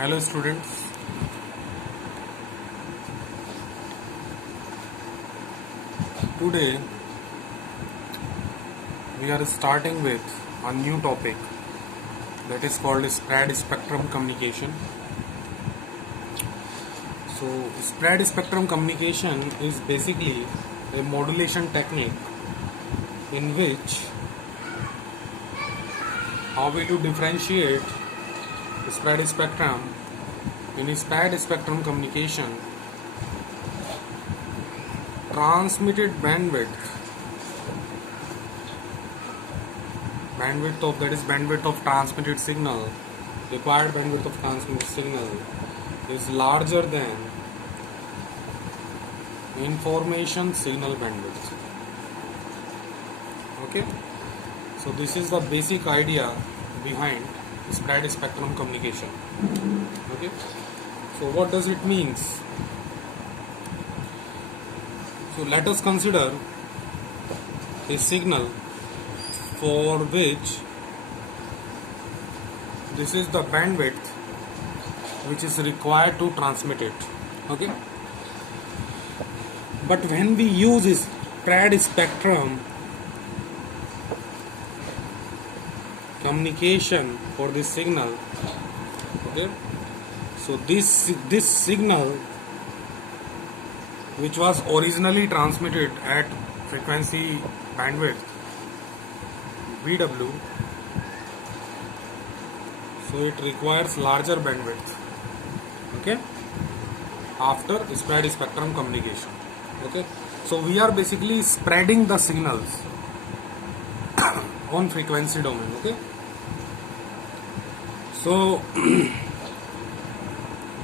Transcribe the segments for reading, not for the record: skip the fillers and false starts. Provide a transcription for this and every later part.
Hello students, today we are starting with a new topic that is called spread spectrum communication. So spread spectrum communication is basically a modulation technique in which how we do differentiate spread spectrum. In spread spectrum communication, transmitted bandwidth of transmitted signal, required bandwidth of transmitted signal is larger than information signal bandwidth. Okay, so this is the basic idea behind spread spectrum communication. Okay, so what does it means? So let us consider a signal for which this is the bandwidth which is required to transmit it. Okay, but when we use spread spectrum communication for this signal, okay, so this signal which was originally transmitted at frequency bandwidth VW, so it requires larger bandwidth, okay, after spread spectrum communication. Okay, so we are basically spreading the signals on frequency domain. Okay, so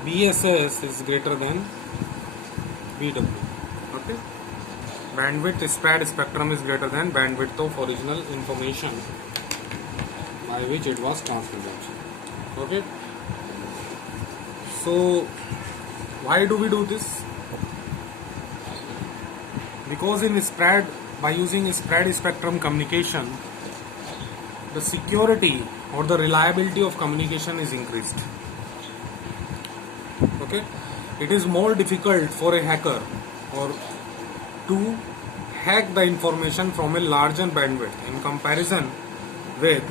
BSS is greater than BW. Okay, bandwidth spread spectrum is greater than bandwidth of original information by which it was transmitted. Okay, so why do we do this? Because by using spread spectrum communication, the security or the reliability of communication is increased. Okay, it is more difficult for a hacker or to hack the information from a larger bandwidth in comparison with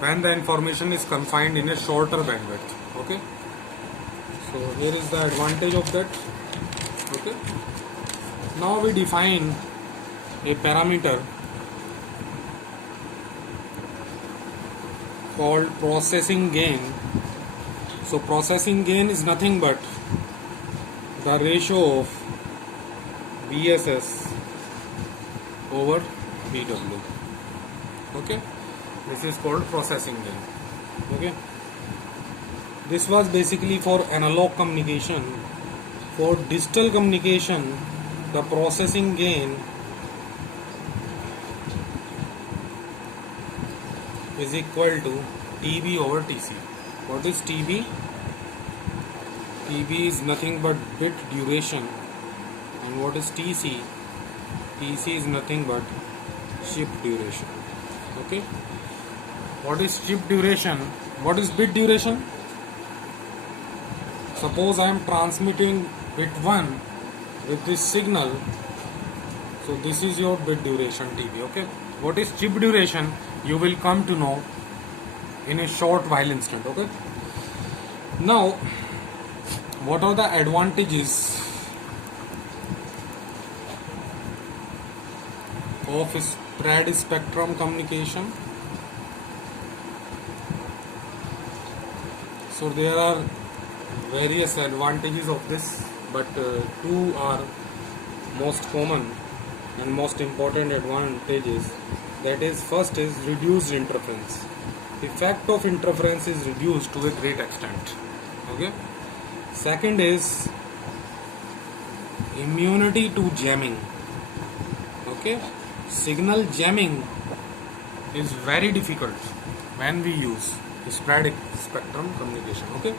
when the information is confined in a shorter bandwidth. Okay, so here is the advantage of that. Okay, now we define a parameter called processing gain. So processing gain is nothing but the ratio of BSS over BW. Okay, this is called processing gain. Okay, this was basically for analog communication. For digital communication, the processing gain is equal to TB over TC. What is TB? TB is nothing but bit duration. And what is TC? TC is nothing but chip duration. Okay, what is chip duration? What is bit duration? Suppose I am transmitting bit 1 with this signal, so this is your bit duration TB. Okay, what is chip duration? You will come to know in a short while instant. Okay, now what are the advantages of spread spectrum communication? So there are various advantages of this, but two are most common and most important advantages. That is, first is reduced interference. Effect of interference is reduced to a great extent. Okay, second is immunity to jamming. Okay, signal jamming is very difficult when we use spread spectrum communication. Okay,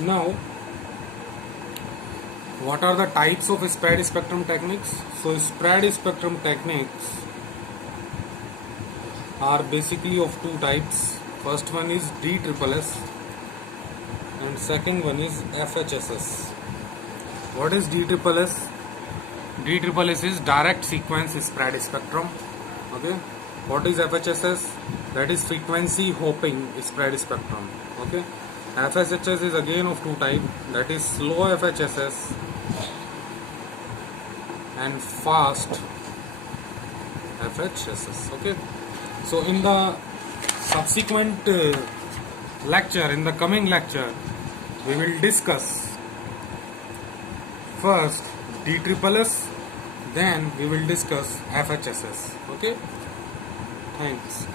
now what are the types of spread spectrum techniques? So spread spectrum techniques are basically of two types. First one is DSSS and second one is FHSS. What is DSSS? DSSS is direct sequence spread spectrum. Okay. What is FHSS? That is frequency hopping spread spectrum. Okay. FHSS is again of two types. That is slow FHSS and fast FHSS. Okay. So in the subsequent lecture, in the coming lecture, we will discuss first DSSS, then we will discuss FHSS. Okay. Thanks.